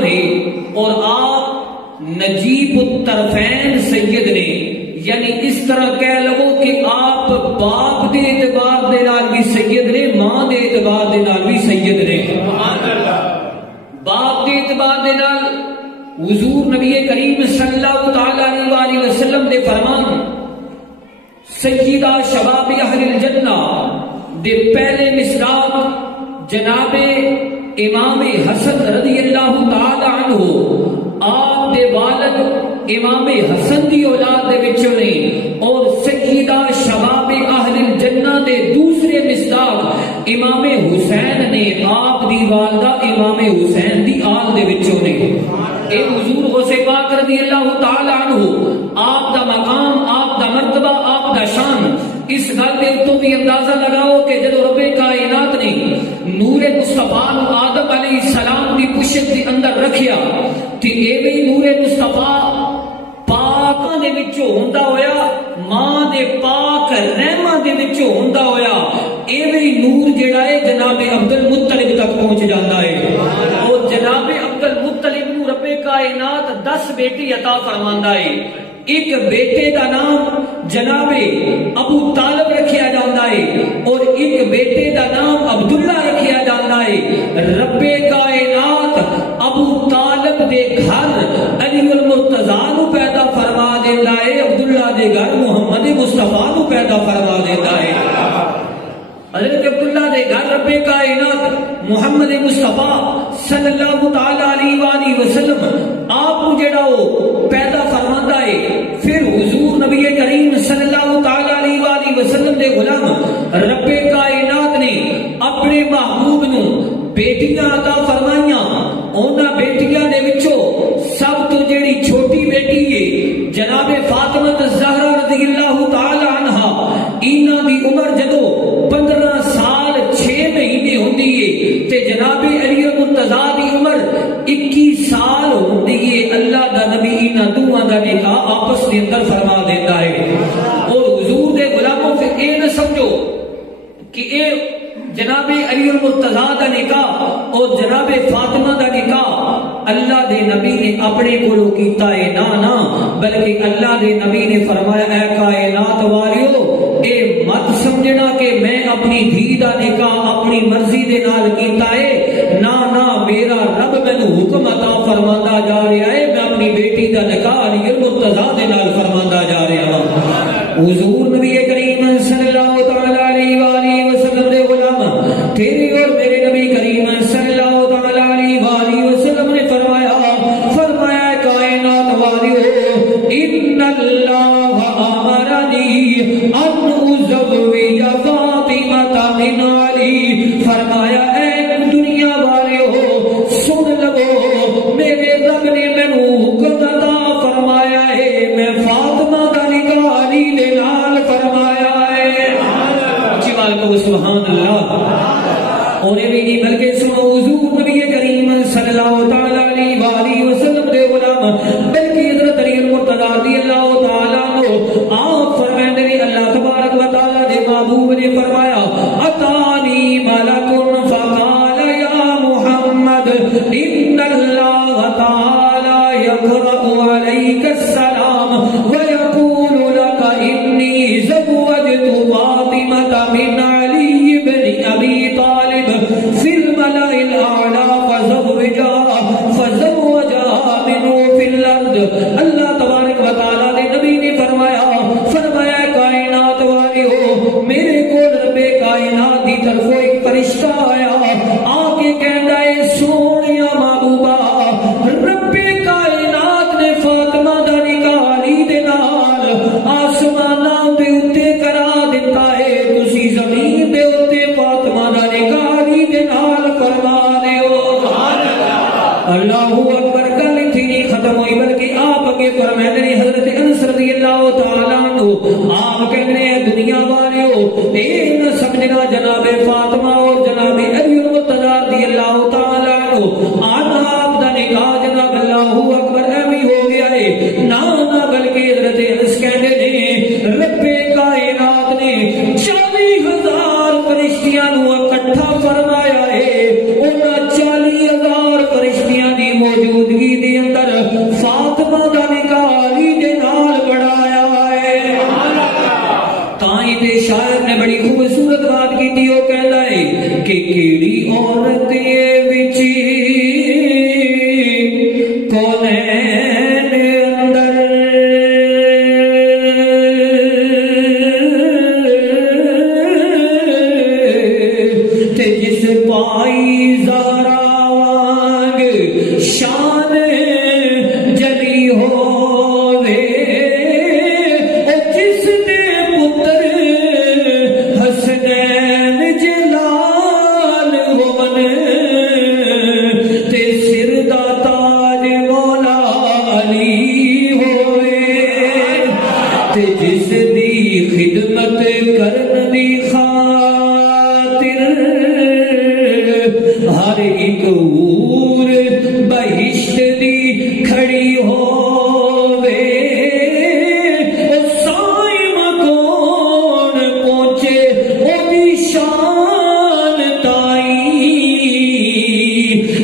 عالم ہے اور آپ نجیب الطرفین سید نے، یعنی اس طرح کہہ لو کہ آپ باپ دے اعتبار دے نال بھی سید نے، ماں دے اعتبار دے نال بھی سید نے. باپ دے اعتبار دے نال حضور نبی کریم صلی اللہ تعالی علیہ وسلم دے فرمان سیدہ شباب اہل الجنہ دے پہلے مصداق جناب امام حسن رضی اللہ تعالی عنہ، آپ دے والد امام حسن دی اولاد دے وچوں نے، اور سیدہ شباب اہل الجنہ دے دوسرے مصداق امام حسین نے، آپ دی والدہ امام حسین دی آل دے وچوں نے. اے حضور غوث پاک رضی اللہ تعالی عنہ، آپ دا مقام، آپ دا مرتبہ، آپ دا شان، اس گل دے تو بھی اندازہ لگاؤ کہ جب رب کائنات نے نور مصطفیٰ آدم علیہ السلام دی پشت دے اندر رکھیا تے ایویں نور مصطفیٰ پاکاں دے وچوں ہوندا ہویا، ماں دے پاک رحماں دے وچوں ہوندا ہویا، ایویں نور جڑا ہے جناب عبد المطلب تک پہنچ جاندا ہے. اور جناب عبد المطلب نو رب کائنات 10 بیٹی عطا فرماندا ہے. ایک بیٹے دا نام جناب ابو طالب رکھیا جاندا ہے اور ایک بیٹے دا نام عبداللہ رکھیا جاندا ہے. رب کائنات ابو طالب دے گھر علی المرتضیٰ نو پیدا فرما دیندا ہے، عبداللہ دے گھر محمد مصطفیٰ نو پیدا فرما دیندا ہے. حضرت عبداللہ دے گھر رب کائنات محمد مصطفیٰ صلی اللہ تعالی علیہ وآلہ وسلم آپ کو جڑا ہو پیدا فرماندا ہے. پھر حضور نبی کریم صلی اللہ تعالی علیہ وآلہ وسلم دے غلام رب کائنات نے اپنے محبوب نو بیٹیاں عطا فرمائیاں. انہاں بیٹیاں دے وچوں سب تو جڑی چھوٹی بیٹی ہے جناب فاطمہ الزہرا رضی اللہ تعالی عنہا، انہاں دی عمر جدو 15 سال 6 مہینے ہوندی ہے تے جناب علی المرتضیٰ دی عمر 21 سال ہوندی ہے. اللہ دا نبی انہاں دوواں دا نکاح آپس دے اندر فرما دیتا ہے. اور حضور دے غلاموں سے اے نہ سمجھو کہ اے جناب علی المرتضیٰ دا نکاح اور جناب فاطمہ دا نکاح اللہ دے نبی نے اپنے کولو کیتا ہے، نا بلکہ اللہ دے نبی نے فرمایا اے کائنات والیو، اے مت سمجھنا کہ میں اپنی دھی دا نکاح اپنی مرضی دے نال کیتا ہے، نا میرا رب مینوں حکم عطا فرماندا جا رہا ہے، میں اپنی بیٹی دا نکاح علی المرتضیٰ دے نال فرماندا جا رہا ہوں. حضور نبی کریم صلی اللہ تعالی علیہ وآلہ وسلم دے غلام تیرے اور میرے نبی کریم صلی اللہ تعالی علیہ وآلہ وسلم نے فرمایا کائنات والیو، ان اللہ امرنی ان ازوج فاطمہ من علی. فرمایا اے دنیا والیو سن لو، میرے رب نے مینوں حکم عطا فرمایا ہے میں فاطمہ دا نکاح علی دے نال فرمایا ہے. اچھی بات کو سبحان اللہ. اور یہ بھی نہیں بلکہ سنو حضور نبی کریم صلی اللہ تعالی علیہ وآلہ وسلم دے غلام بلکہ حضرت علی المرتضیٰ رضی اللہ تعالی عنہ آپ فرماتے ہیں اللہ تبارک و تعالی دے محبوب نے فرمایا اتانی ملک فقال یا محمد ان اللہ تعالی یقرأ علیک السلام ویقول لک انی زوجت فاطمة من علی بن ابی طالب فی الملأ الاعلی فزوجا منه فی الارض. اللہ تبارک و تعالی نے نبی نے فرمایا کائنات والیو، میرے کول رب کائنات دی طرفوں ایک فرشتہ آیا، آ کے کہندا ہے سونیا محبوبہ، رب کائنات نے فاطمہ دا نکاح علی دے نال آسماناں دے اوتے کرا دیتا ہے، تسی زمین دے اوتے فاطمہ دا نکاح علی دے نال فرما دیو. اللہ اکبر. گل اتنی نہیں ختم ہوئی بلکہ آپ اگے فرماتے ہیں حضرت انس رضی اللہ تعالیٰ عنہ آپ کہتے ہیں دنیا والیو اے نہ سمجھنا جناب فاطمہ اور جناب علی المرتضیٰ رضی اللہ تعالیٰ عنہ آپ دا نکاح جناب اللہ اکبر ایویں ہو گیا ہے، نہ بلکہ حضرت انس کہتے ہیں رب کائنات نے 40,000 فرشتیاں نو اکٹھا فرمایا ہے، انہاں 40,000 فرشتیاں دی موجود شان جلی ہووے جس دے پتر حسنین جلال ہون تے سر دا تاج مولا علی ہوئے تے جس دی خدمت کرن دی خاطر ہر ایک حور بہشت دی کھڑی ہووے او سائم کون پہنچے او دی شان تائی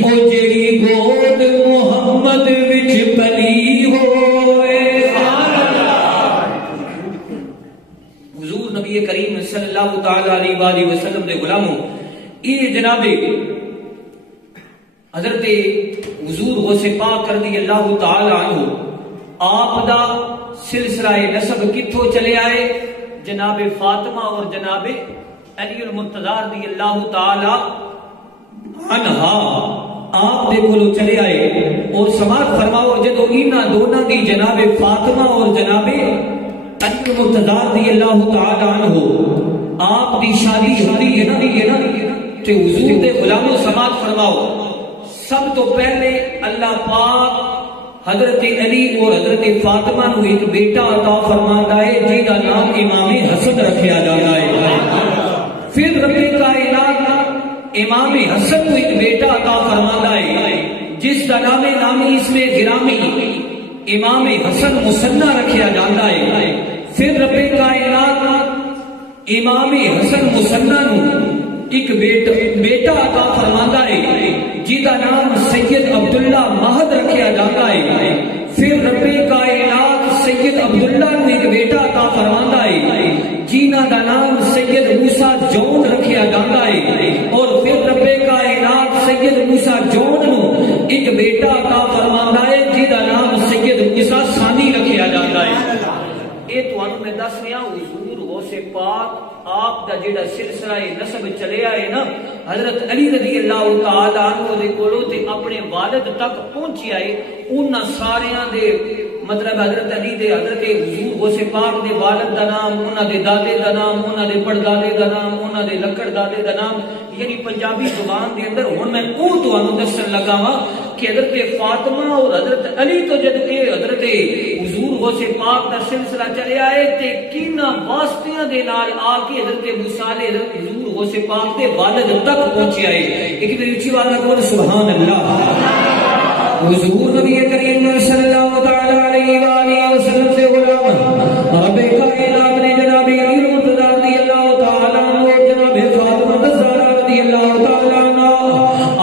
او جڑی گود محمد وچ پلی ہوئے حضور نبی کریم صلی اللہ تعالی علیہ وآلہ وسلم دے غلاموں یہ جناب حضرت حضور غوث پاک رضی اللہ تعالی عنہ آپ دا سلسلہ نسب کتھوں چلے آئے جناب فاطمہ اور جناب علی المرتضی رضی اللہ تعالی عنہا آپ دے کولوں چلے آئے اور سماعت فرماؤ جدو انہاں دونوں دی جناب فاطمہ اور جناب علی المرتضی رضی اللہ تعالی عنہ آپ دی شادی ہوئی ہے نا تے حضور دے غلاموں سماعت فرماؤ سب تو پہلے اللہ پاک حضرت علی اور حضرت فاطمہ نو ایک بیٹا عطا فرماتا ہے جس کا نام امام حسن رکھیا جاتا ہے پھر رب کائنات امام حسن کو ایک بیٹا عطا فرماتا ہے جس کا نام اس میں گرامی امام حسن مثنی رکھیا جاتا ہے پھر رب کائنات امام حسن مثنی نو ایک بیٹا عطا فرماتا ہے جس کا نام سید عبداللہ مہد رکھیا جاتا ہے پھر رب کائنات سید عبداللہ نے ایک بیٹا عطا فرماتا ہے جینا کا نام سید موسیٰ جون رکھیا جاتا ہے اور پھر رب کائنات سید موسیٰ جون نو ایک بیٹا عطا فرماتا ہے جس کا نام سید موسیٰ ثانی رکھیا جاتا ہے اے تو انہوں میں دس رہا حضور غوث پاک آپ دا جڑا سلسلہ نسب چلے آئے نا حضرت علی رضی اللہ تعالی عنہ دے کولوں تے اپنے والد تک پہنچی آئے انہاں ساریاں دے مطلب حضرت علی دے حضرت حضور غوث پاک دے والد دا نام انہاں دے دادے دا نام انہاں دے پڑدادے دا نام انہاں دے لکڑ دادے دا نام یعنی پنجابی زبان دے اندر ہن میں او تانوں دسن لگا ہاں کہ حضرت فاطمہ اور حضرت علی تو جد اے حضرت حضور غوث پاک دا سلسلہ چلے آئے تے کنا واسطیاں دے نال آ کے حضرت موسیٰ علیہ حضرت حضور غوث پاک دے والد تک پہنچے آئے ایک میری اچھی والا کون سبحان اللہ حضور نبی کریم صلی اللہ تعالی علیہ وآلہ وسلم سے غلام رب کائنات نے جناب علی المرتضی رضی اللہ تعالی عنہ اور جناب فاطمہ الزہرا رضی اللہ تعالی عنہ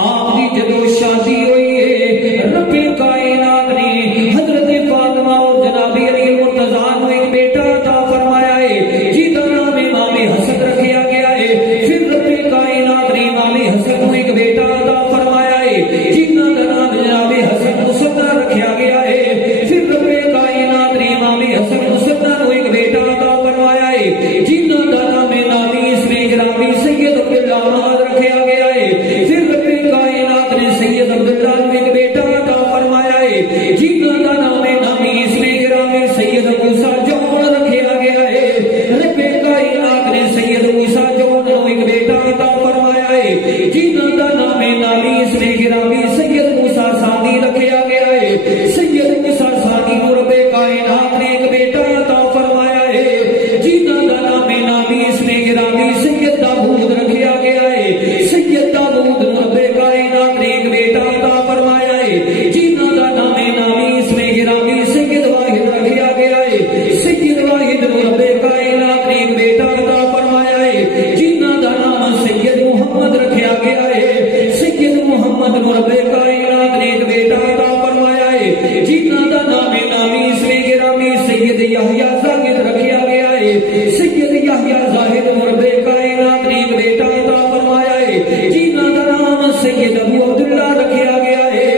آپ کی جدو شادی ہوئی ہے رب کائنات نے حضرت فاطمہ اور جناب علی المرتضی کو ایک بیٹا عطا فرمایا ہے جس کا نام امام حسن رکھا گیا ہے پھر رب کائنات نے امام حسن کو ایک بیٹا عطا فرمایا ہے جس کا نام جناب حسن مصطفیٰ رکھا گیا ہے پھر رب کائنات نے امام حسن مصطفیٰ کو ایک بیٹا عطا فرمایا ہے جن کا نام نامی اس میں گرامی سید عبداللہ مہد رکھا گیا ہے پھر رب کائنات نے سید عبداللہ کو ایک بیٹا عطا فرمایا ہے جن کا نام نامی اس میں گرامی سید موسیٰ جون رکھا گیا ہے رب کائنات نے سید موسیٰ جون کو ایک بیٹا عطا فرمایا ہے جن کا نام نامی اس میں گرامی سید موسیٰ ثانی رکھا گیا ہے سید موسیٰ ثانی کو رب کائنات نے ایک بیٹا عطا فرمایا ہے جن کا نام نامی اس میں گرامی سید داؤد رکھا گیا ہے سید داؤد کو رب کائنات نے ایک بیٹا عطا فرمایا ہے جن کا نام نامی اس میں گرامی سید واحد رکھا گیا ہے سید واحد کو رب کائنات نے ایک بیٹا عطا فرمایا ہے جن کا نام سید محمد رکھا گیا ہے سید محمد کو رب کائنات نے ایک بیٹا عطا فرمایا ہے جن کا نام نامی اس میں گرامی سید یحییٰ زاہد رکھا گیا ہے سید یحییٰ زاہد کو رب کائنات نے ایک بیٹا عطا فرمایا ہے جن کا نام سید ابو عبداللہ رکھا گیا ہے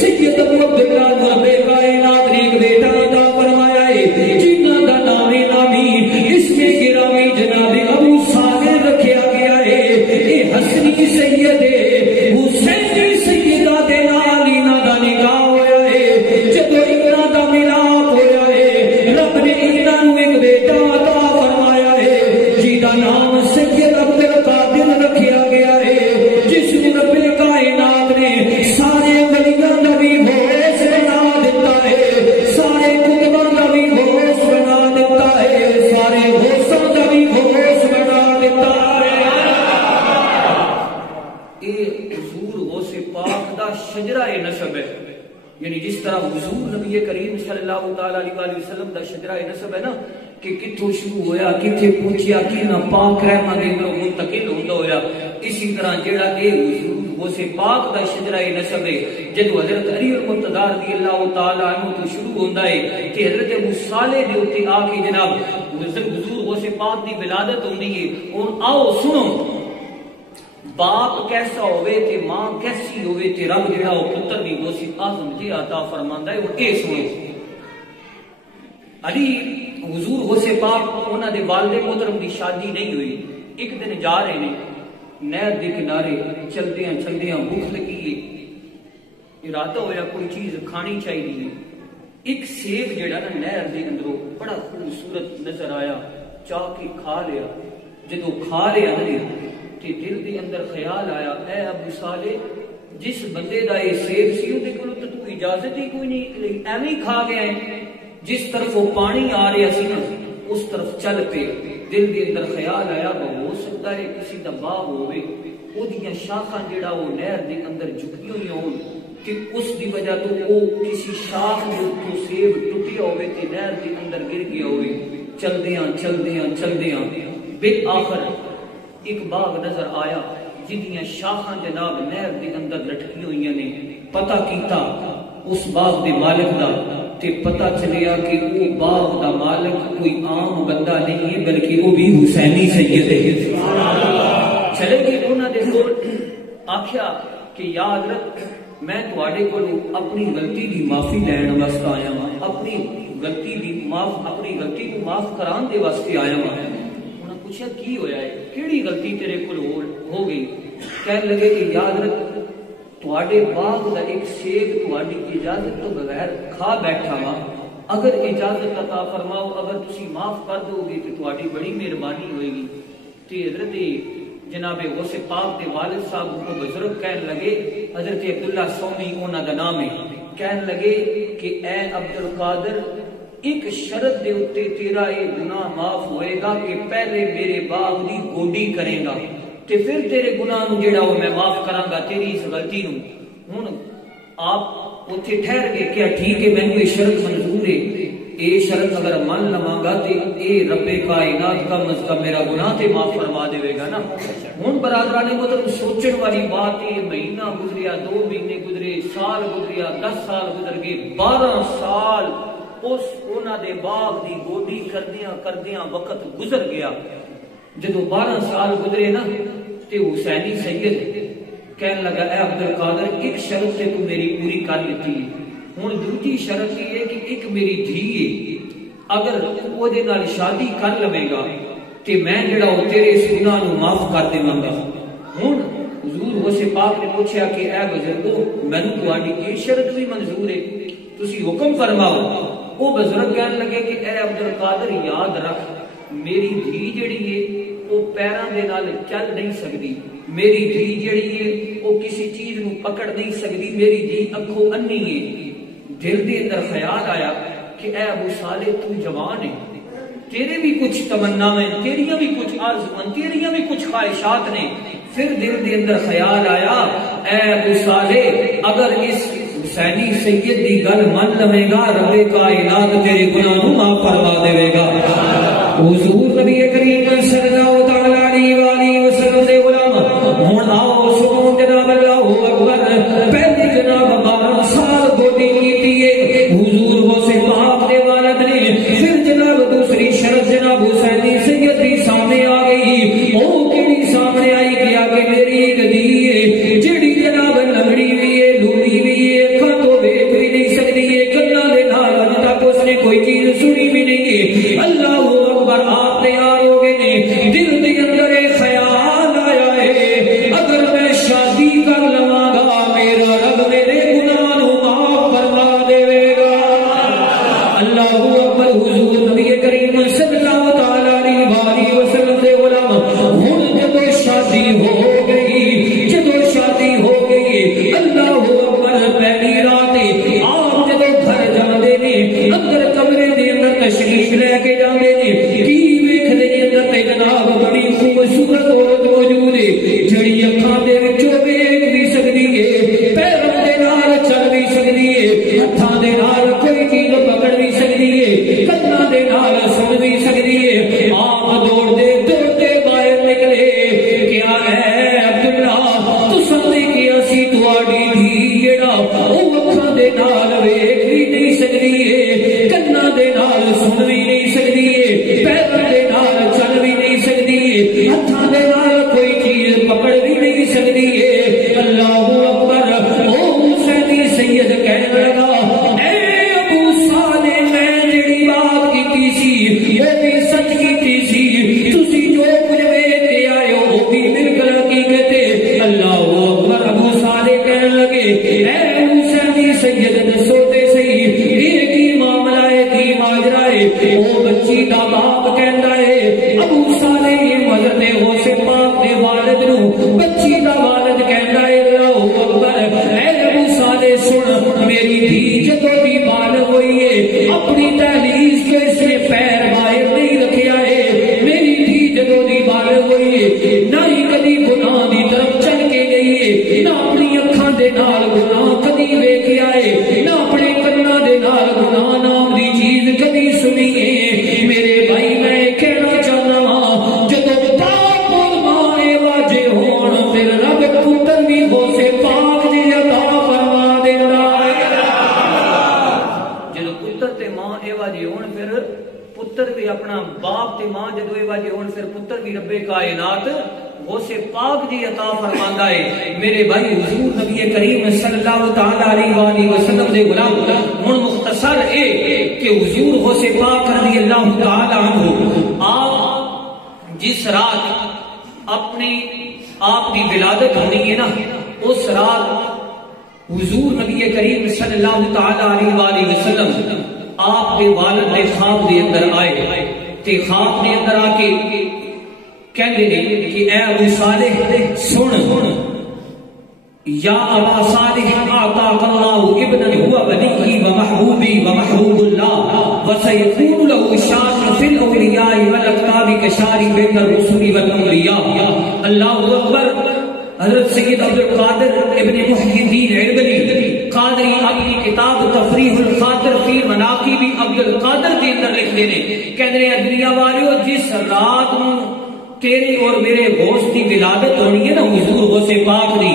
سید ابو عبداللہ کو رب کائنات نے ایک بیٹا عطا فرمایا ہے جن کا نام نامی اس میں گرامی جناب ابو صالح رکھا گیا ہے اے حسنی سید حسینی سیدہ دے نالی نادانی یعنی جس طرح حضور نبی کریم صلی اللہ تعالی علیہ وسلم دا شجرہ نسب ہے نا کہ کتھوں شروع ہویا کتھے پہنچیا کینا پاک رحمت دے اندروں منتقل ہوندا ہویا، اسی طرح جیڑا کہ حضور غوث پاک دا شجرہ نسب ہے جدو حضرت علی المرتضی رضی اللہ تعالی عنہ تو شروع ہوندا ہے کہ حضرت ابو صالح دے اوتے آ کے جناب حضور غوث پاک دی ولادت ہوندی ہے۔ ہن آؤ سنو، باپ کیسا ہوئے تے ماں کیسی ہوئے تے رب جڑا او پتر بھی غوث اعظم جی عطا فرماندا ہے۔ ہن اے سنو، علی حضور غوث پاک انہاں دے والد محترم دی شادی نہیں ہوئی، ایک دن جا رہے نے نہر دے کنارے چلدیاں چلدیاں بھوک لگی ہے، ارادہ ہویا کوئی چیز کھانی چاہیے، ایک سیب جڑا نا نہر دے اندروں بڑا خوبصورت نظر آیا، چاہ کے کھا لیا، جدو کھا لیا نا تے دل دے اندر خیال آیا اے ابو صالح جس بندے دا یہ سیب سی اودے کولوں تے تو اجازت ہی کوئی نہیں، ایویں ہی کھا گیا ہے، جس طرف وہ پانی آ رہا سی نا اس طرف چل پے، دل دے اندر خیال آیا وہ ہو سکتا ہے کسی دا باغ ہوئے، او دیاں شاخاں جڑا وہ نہر دے اندر جھکی ہوئی ہون کہ اس دی وجہ تو وہ کسی شاخ دے تو سیب ٹوٹیا ہوئے تے نہر دے اندر گر گیا ہوئے، چلدیاں چلدیاں چلدیاں بالآخر ایک باغ نظر آیا جدیاں شاخاں جناب نہر دے اندر لٹکی ہوئی نے، پتہ کیتا اس باغ دے مالک دا تے پتہ چلیا کہ وہ باغ دا مالک کوئی عام بندہ نہیں ہے بلکہ وہ بھی حسینی سید ہے۔ چلے کہ انہاں دے کول آکھیا کہ یا حضرت میں تواڈے کول اپنی غلطی دی معافی لین واسطے آیا ہاں، اپنی غلطی کو معاف کران دے واسطے آیا ہاں۔ انہاں پوچھا کی ہویا ہے، کیڑی غلطی تیرے کول ہو گئی؟ کہنے لگے کہ یا حضرت تواڈے باغ دا ایک سیب تواڈی اجازت تو بغیر کھا بیٹھا وا، اگر اجازت عطا فرماؤ، اگر تسی معاف کر دو گے تو تواڈی بڑی مہربانی ہوئے گی۔ تے حضرت جناب غوث پاک دے والد صاحب کو بزرگ کہنے لگے، حضرت عبداللہ سومی انہاں دا نام ہے، کہنے لگے کہ اے عبد القادر ایک شرط دے اتے تیرا یہ گناہ معاف ہوئے گا کہ پہلے میرے باغ دی گوڈی کرے گا تے پھر تیرے گناہ نو جڑا وہ میں معاف کراں گا تیری اس غلطی نو۔ ہن آپ اوتھے ٹھہر گئے کہ ٹھیک ہے مینوں یہ شرط منظور ہے، اے شرط اگر من لواں گا تے اے رب کائنات کا مذکر میرا گناہ تے معاف فرما دے گا نا۔ ہن برادران محترم سوچن والی بات ہے، مہینہ گزریا، 2 مہینے گزرے، سال گزریا، 10 سال گزر گئے، 12 سال اس انہاں دے باغ دی گوڈی کردیاں وقت گزر گیا۔ جدو 12 سال گزرے نا تے حسینی سید کہنے لگا اے عبد القادر ایک شرط سے تو میری پوری کر دیتی ہے، ہن دوسری شرط یہ ہے کہ ایک میری دھی ہے، اگر وہ دے نال شادی کر لوے گا تے میں جڑا او تیرے اس گناہ نو معاف کر دیواں گا۔ ہن حضور غوث پاک نے پوچھا کہ اے بزرگو مینوں تہاڈی یہ شرط بھی منظور ہے، تسی حکم فرماؤ۔ وہ بزرگ کہنے لگے کہ اے عبد القادر یاد رکھ میری دھی جڑی ہے وہ پیراں دے نال چل نہیں سکتی، میری دھی جڑی ہے وہ کسی چیز نو پکڑ نہیں سکتی، میری دھی اکھوں انی ہے۔ دل دے اندر خیال آیا کہ اے ابو صالح تو جوان ہے، تیرے بھی کچھ تمنایں، تیریاں بھی کچھ آرزویں، تیریاں بھی کچھ خواہشات نے۔ پھر دل دے اندر خیال آیا اے ابو صالح اگر اس حسینی سید دی گل من لوے گا رب کائنات تیرے گناہ نو معاف فرما دے گا۔ حضور نبی کریم صلی اللہ تعالی علیہ والہ وسلم دے غلام ہن آؤ سنو جناب اللہ اکبر، پہلی جناب 12 سال گوڈی کیتی ہے حضور غوث پاک دے والد نے، پھر جناب دوسری شرط جناب حسینی سید دی سامنے آ گئی، او کیڑی سامنے آئی کیا کہ میری ایک دھی ہے جڑی جناب لنگڑی بھی ہے، لوڑی بھی ہے، اکھاں تو دیکھ بھی نہیں سکتی ہے، کلاں دے نال اج تک اس نے کوئی چیز سنی بھی نہیں ہے۔ اللہ اکبر، آپ تیار ہو گئے نے، دل دے اندر ایک خیال آیا ہے اگر میں شادی کر دے نال کوئی چیز پکڑ بھی سکتی ہے، کنا دے نال سن بھی سکتی ہے۔ آپ دوڑتے دوڑتے باہر نکلے، کیا ہے عبداللہ تو سمجھے کہ اسی تواڈی دھی جڑا او اکھاں دے نال ویکھ بھی نہیں سکتی ہے، کنا دے نال سن بھی نہیں سکتی ہے، پیراں دے نال چل بھی نہیں سکتی ہے، ہتھاں دے نال کوئی چیز پکڑ بھی نہیں سکتی ہے۔ اللہ اکبر۔ او حسینی سید کہنے لگا، اے ابو صالح میں جڑی بات کیتی سی وہ بھی سچ کیتی سی، تسی جو کچھ ویکھ کے آئے ہو وہ بھی بالکل حقیقت ہے۔ اللہ اکبر۔ ابو صالح کہنے لگے، اے حسینی سید دسو تے صحیح یہ کی معاملہ ہے، کی ماجرا ہے؟ وہ بچی دا باپ کہندا ہے، ابو صالح یہ حضرت غوث پاک دے والد نو بچی دا والد کہندا ہے، اللہ اکبر۔ اے ابو صالح سن، میری دھی جدوں دی بالغ ہوئی ہے اپنی دہلیز کے اس نے پیر باہر نہیں رکھیا ہے، میری دھی جدوں دی بالغ ہوئی ہے نہ ہی کبھی گناہ دی طرف چل کے گئی ہے، نہ اپنی اکھاں دے نال گناہ کبھی ویکھیا ہے، نہ اپنے کنا دے نال گناہ نام دی چیز کبھی سنی ہے۔ میرے بھائی میں کہنا چاہنا ہاں، جدوں پاک ماں اے واجے ہون پھر رب پتر بھی غوث پاک دی عطا فرما دیندا ہے۔ جدوں پتر تے ماں اے واجے ہون پھر پتر بھی اپنا باپ تے ماں جدوں اے واجے ہون پھر پتر بھی رب کائنات غوث پاک دی عطا فرماندا ہے۔ میرے بھائی حضور نبی کریم صلی اللہ تعالی علیہ وآلہ وسلم دے غلام ہن مختصر اے کہ حضور غوث پاک رضی اللہ تعالی عنہ آپ جس رات اپنی آپ کی ولادت ہونی ہے نا، اس رات حضور نبی کریم صلی اللہ تعالی علیہ وآلہ وسلم آپ کے والد دے خواب دے اندر آئے تے خواب دے اندر آ کے کہندے نے کہ اے ابو صالح سن، یا ابا صالح اعطاک اللہ ابنا هو ولی و محبوبی و محبوب اللہ وسیکون له شان فی الاولیاء والاقطاب کشاری بین الرسل والانبیاء۔ اللہ اکبر۔ حضرت سید عبد القادر ابن محی الدین عربلی قادری اپنی کتاب تفریح الخاطر فی مناقب عبد القادر کے اندر لکھتے ہیں، کہتے ہیں دنیا والیو جس رات تیرے اور میرے غوث کی ولادت ہونی ہے نا حضور غوث پاک دی،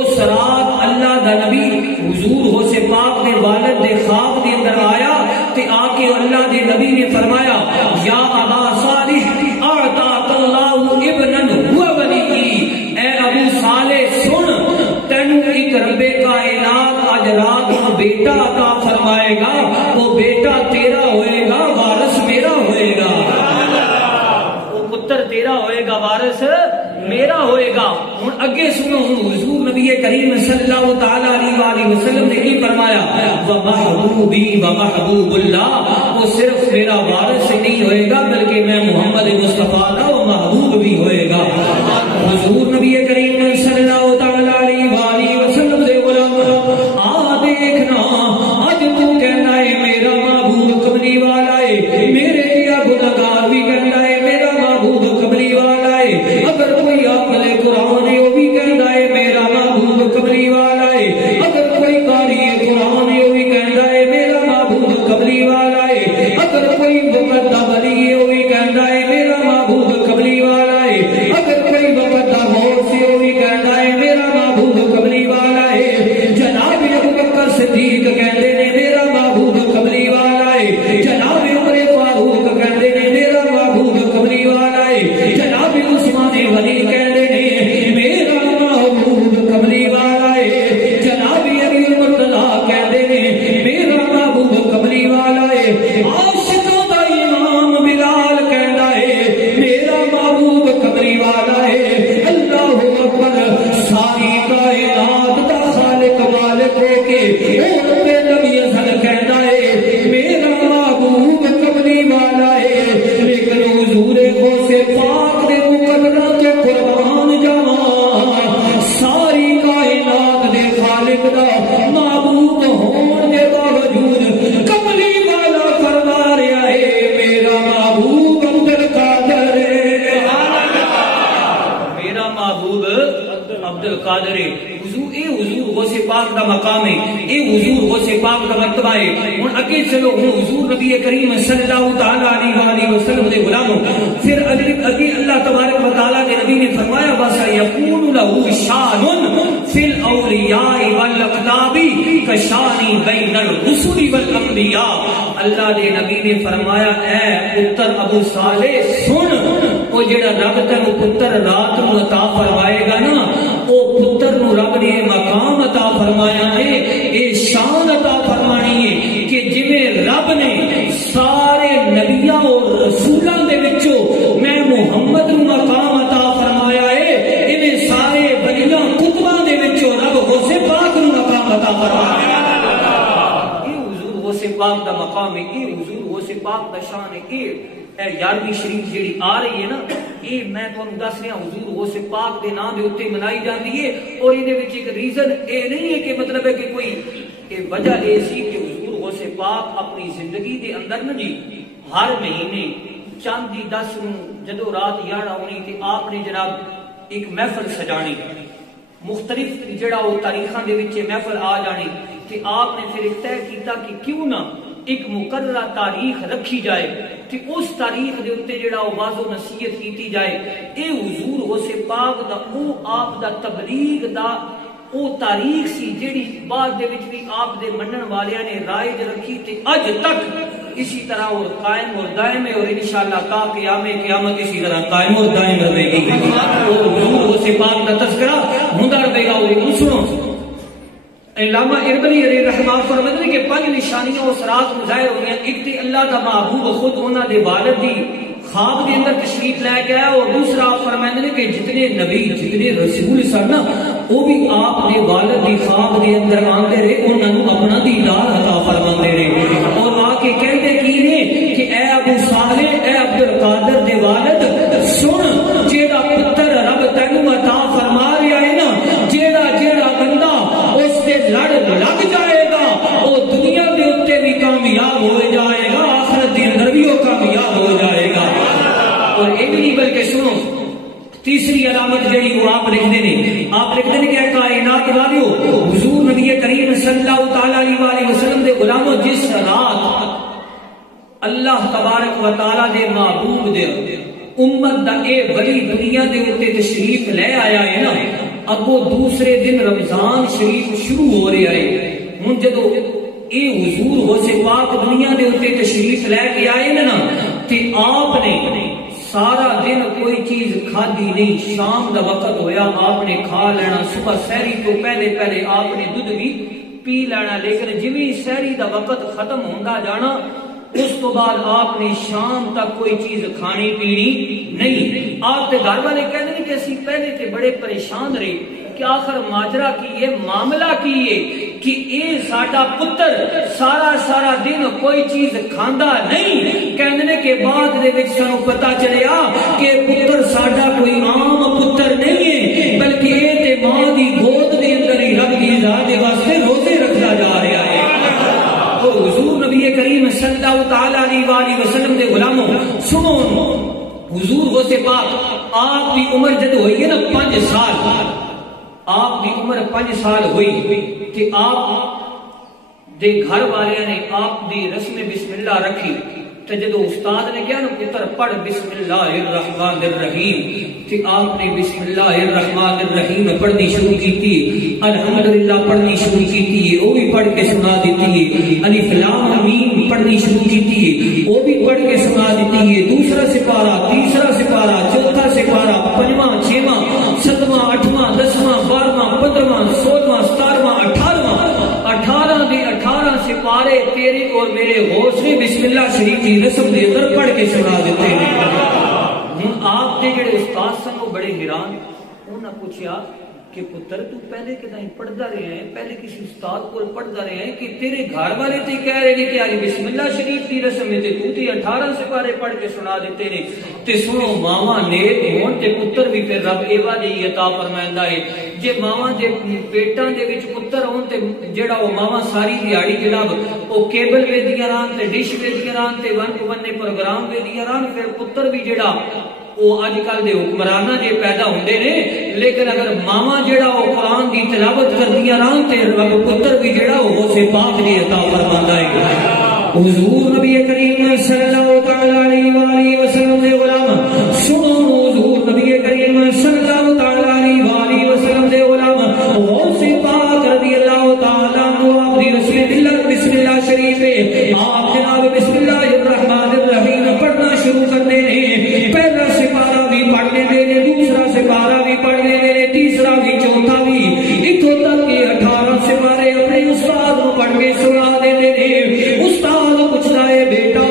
اس رات اللہ دا نبی حضور غوث پاک دے والد دے خواب دے اندر آیا تے آ کے اللہ دے نبی نے فرمایا، یا ابا صالح اعطاک اللہ ابنا هو ولی، اے ابو صالح سن، تینوں ایک رب کائنات آج رات کو بیٹا عطا فرمائے گا، وہ بیٹا تیرا ہوئے گا، وارث میرا ہوئے گا، پتر تیرا ہوئے گا، وارث میرا ہوئے گا۔ ہن اگے سنو، حضور نبی کریم صلی اللہ تعالی علیہ وآلہ وسلم نے کی فرمایا، ومحبوبی ومحبوب اللہ، وہ صرف میرا وارث نہیں ہوئے گا بلکہ میں محمد مصطفیٰ کا وہ محبوب بھی ہوئے گا۔ حضور نبی کریم صلی اللہ تعالی علیہ وآلہ وسلم دے غلام آ دیکھنا، اج تو کہنا ہے میرا محبوب کملی والا ہے، میرے لیا گناہگار بھی کہنا ہے میرا محبوب کملی والا ہے، اگر کوئی عقل قرآن ہے وہ بھی کہنا ہے میرا محبوب کملی والا ہے، اگر کوئی قاری قرآن ہے وہ بھی کہنا ہے میرا محبوب کملی والا ہے، اگر کوئی مقدہ ولی ہے وہ بھی کہنا ہے میرا محبوب کملی والا ہے، اگر کوئی مقدہ غوث ہے وہ بھی کہنا ہے پاک کا مرتبہ ہے. ہن اگے چلو حضور نبی کریم صلی اللہ تعالی علیہ وسلم دے غلاموں پھر اگے اللہ تبارک و تعالی کے نبی نے فرمایا وَسَيَكُونُ لَهُ شَانٌ فِي الْأَوْلِيَاءِ وَالْأَقْطَابِ كَشَانٍ بَيْنَ الرُّسُلِ وَالْأَنْبِيَاءِ. اللہ دے نبی نے فرمایا اے پتر ابو صالح سن، وہ جڑا رب تینوں پتر رات نو عطا فرمائے گا نا، او پتر نو رب نے مقام عطا فرمایا ہے، اے شان عطا فرمانی ہے کہ جویں رب نے سارے نبیاں اور رسولاں دے وچوں میں محمد نو مقام عطا فرمایا ہے، ایویں سارے ولیاں کتباں دے وچوں رب غوث پاک نو مقام عطا فرمایا. پاک دا مقام ہے، اے حضور غوث پاک دا شان ہے. اے 11ویں شریف جیڑی آ رہی ہے نا، اے میں تانوں دس رہا حضور غوث پاک دے نام دے اوتے منائی جاندی ہے. اور ایدے وچ ایک ریزن اے نہیں ہے کہ مطلب ہے کہ کوئی وجہ اے سی کہ حضور غوث پاک اپنی زندگی دے اندر نا جی ہر مہینے چاند دی 10 نو جدوں رات 11 ہونی تے آپ نے جناب ایک محفل سجانی، مختلف جڑا وہ تاریخاں دے وچ محفل آ جانی کہ آپ نے پھر ایک طے کیتا کہ کیوں نہ ایک مقررہ تاریخ رکھی جائے کہ اس تاریخ دے اوتے جڑا وہ واضح نصیحت کیتی جائے. اے حضور غوث پاک دا او آپ دا تبلیغ دا او تاریخ سی جڑی بعد دے وچ بھی آپ دے منن والیاں نے رائج رکھی تے اج تک اسی طرح اور قائم اور دائم ہے، اور انشاءاللہ تا قیامت اسی طرح قائم اور دائم رہے گی. اور حضور غوث پاک دا تذکرہ ہوندا رہے گا. اور سنو علامہ اربلی علیہ رحمہ فرماتے ہیں کہ 5 نشانیاں اس رات میں ظاہر ہوئی ہیں. ایک تے اللہ دا محبوب خود انہاں دے والد دی خواب دے اندر تشریف لے گیا، اور دوسرا آپ فرماتے ہیں کہ جتنے نبی جتنے رسول سن وہ بھی آپ دے والد دی خواب دے اندر آندے رہے، انہاں نوں اپنا دیدار عطا فرماندے رہے، اور آ کے کہتے کی نے کہ اے ابو صالح اے عبد القادر دے والد سن، جیڑا پتر رب تینوں عطا فرما رہا ہے نا، جیڑا بندہ اس سے لڑ لگ جائے گا وہ دنیا کے اتنے بھی کامیاب ہو جائے گا، آخرت کے اندر بھی وہ کامیاب ہو جائے گا. اور یہ بھی نہیں بلکہ سنو تیسری علامت جڑی وہ آپ لکھتے ہیں، آپ لکھتے ہیں کہ کائنات والیو حضور نبی کریم صلی اللہ تعالی علیہ وسلم دے غلاموں جس رات اللہ تبارک و تعالی دے محبوب دے امت دا اے ولی دنیا دے اوتے تشریف لے آیا ہے نا، اب وہ دوسرے دن رمضان شریف شروع ہو رہا ہے. ہن جدو اے حضور غوث پاک دنیا دے اوتے تشریف لے کے آئے نا تے آپ نے سارا دن کوئی چیز کھادی نہیں، شام دا وقت ہویا آپ نے کھا لینا، صبح سحری تو پہلے آپ نے دودھ بھی پی لینا، لیکن جویں سحری دا وقت ختم ہوندا جانا اس تو بعد آپ نے شام تک کوئی چیز کھانی پینی نہیں. آپ کے گھر والے کہتے ہیں کہ اسی پہلے تے بڑے پریشان رہے کہ آخر ماجرا کی ہے، معاملہ کی ہے کہ اے ساڈا پتر سارا دن کوئی چیز کھاندا نہیں. کہندے کہ بعد دے وچ سانوں پتہ چلیا کہ پتر ساڈا کوئی عام پتر نہیں ہے، بلکہ اے تے ماں دی گود دے اندر ہی رب دی رضا دے واسطے روزے رکھدا جا رہا ہے. اور حضور نبی کریم صلی اللہ تعالی علیہ وسلم دے غلاموں سنو، حضور غوث پاک آپ کی عمر جد ہوئی ہے نا 5 سال، آپ کی عمر 5 سال ہوئی کہ آپ دے گھر والے نے آپ دی رسم بسم اللہ رکھی. تو جدو استاد نے کیا نا پتر پڑھ بسم اللہ الرحمن الرحیم، کہ آپ نے بسم اللہ الرحمن الرحیم پڑھنی شروع کی تھی، الحمدللہ پڑھنی شروع کی تھی، وہ بھی پڑھ کے سنا دیتی ہے، الف لام میم پڑھنی شروع کی تھی وہ بھی پڑھ کے سنا دیتی ہے. دوسرا سپارہ، تیسرا سپارہ، چوتھا سپارہ، 5واں 6واں 7واں 8واں 10واں 12واں 15واں 16واں 17واں 18 دے 18 سپارے تیرے اور میرے غوث نے بسم اللہ شریف کی رسم دے اندر پڑھ کے سنا دیتے ہیں. ہن آپ دے جڑے استاد سن وہ بڑے حیران، انہاں پوچھیا کہ پتر تو پہلے کدیں پڑھدا رہے ہیں، پہلے کسی استاد کو پڑھدا رہے ہیں کہ تیرے گھر والے تے کہہ رہے ہیں کہ آج بسم اللہ شریف کی رسم ہے تے تو تے 18 سپارے پڑھ کے سنا دیتے ہیں. تے سنو ماواں نیک ہون تے پتر بھی پھر رب ایوا دی عطا فرمائندا ہے. جے ماواں دے پیٹاں دے وچ پتر ہون تے جڑا او ماواں ساری دیہاڑی جناب او کیبل ویندیاں رہن تے ڈش ویندیاں رہن تے ون پروگرام ویندیاں رہن، پھر پتر بھی جڑا وہ اج کل دے حکمرانہ جے پیدا ہوندے نے، لیکن اگر ماواں جڑا وہ قرآن دی تلاوت کردیاں رہن تے رب پتر بھی جڑا وہ سے پاک دی عطا فرماندا ہے۔ حضور نبی کریم صلی اللہ تعالی علیہ وآلہ وسلم دے غلام سنو، حضور نبی کریم صلی اللہ تعالی علیہ وآلہ وسلم دے غلام غوث پاک رضی اللہ تعالی عنہ آپ دی بسم اللہ شریف آپ جناب بسم اللہ الرحمن الرحیم پڑھنا شروع کرنے نے۔ پہلا سپارہ بھی پڑھنے دے، دوسرا سپارہ بھی پڑھنے دے، تیسرا بھی چوتھا بھی، اتھوں تک کہ 18 سپارے اپنے استاد کو پڑھ کے سنا دے دے۔ استاد پوچھتا ہے بیٹا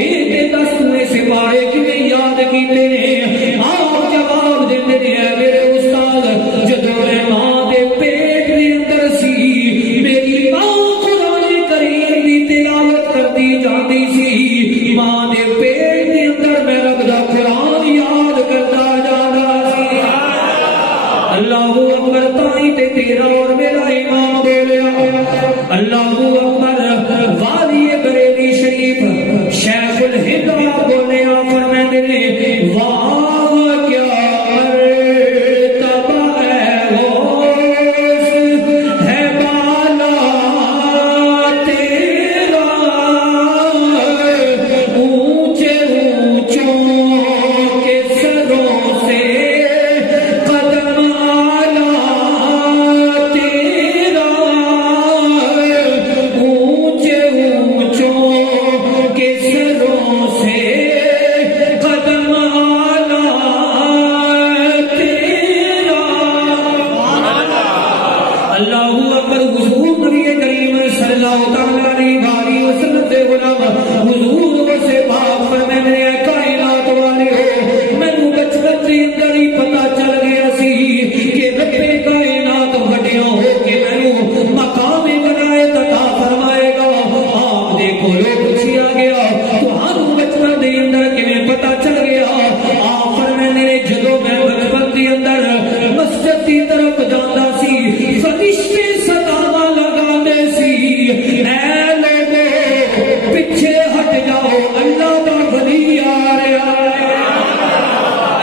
ایک 10 سپارے کیویں یاد کیتے نے؟ آپ جواب دیندے نے میرے استاد جدوں میں ماں دے پیٹ دے اندر سی میری ماں قرآن کریم دی تلاوت کرتی جاندی سی، ماں دے پیٹ دے اندر میں رب دا قرآن یاد کرتا جانا سی۔ اللہ اکبر، تائیں تے تیرا اور میرا امام بولیا اللہ اکبر۔ والی بریلی شریف شیخ الہند بولیا فرماتے نے واہ کیا مرتبہ ہے غوث ہے بالا تیرا، اونچے اونچوں کے سروں سے قدم آلا تیرا، اونچے اونچوں کے سروں سے قدم آلا تیرا۔ اللہ اکبر۔ حضور نبی کریم صلی اللہ تعالی علیہ وسلم دے غلام حضور سے پاک فرمانے نے کائنات والے ہو، مینوں بچپن دے اندر ہی پتہ چل گیا سی کہ رب کائنات وڈیاں ہو کے مینوں مقام بنائے عطا فرمائے گا۔ آپ دے کولوں پوچھیا گیا تہانوں بچپن دے اندر کیویں پتہ چل گیا؟ آپ فرمانے نے جدوں میں بچپن دے اندر مسجد دی طرف جاندا سی فرشتے صداواں لگاندے سی اے لوگو پیچھے ہٹ جاؤ اللہ دا ولی آ رہا ہے،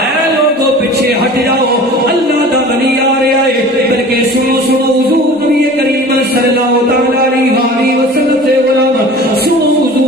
اے لوگو پیچھے ہٹ جاؤ اللہ دا ولی آ رہا ہے۔ بلکہ سنو سنو حضور نبی کریم صلی اللہ تعالی علیہ وسلم سے غلام سنو، حضور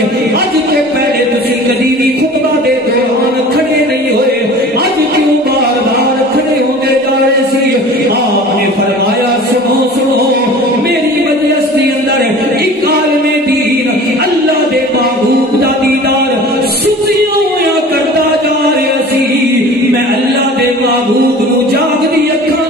اج کے پہلے تسی کدی بھی خطبہ دے دوران کھڑے نہیں ہوئے، اج کیوں بار بار کھڑے ہوتے جا رہے سی؟ آپ نے فرمایا سنو سنو، میری مجلس کے اندر ایک عالم دین اللہ دے محبوب دا دیدار سستیاں ہویا کرتا جا رہا سی، میں اللہ دے محبوب نو جاگ دی اکھاں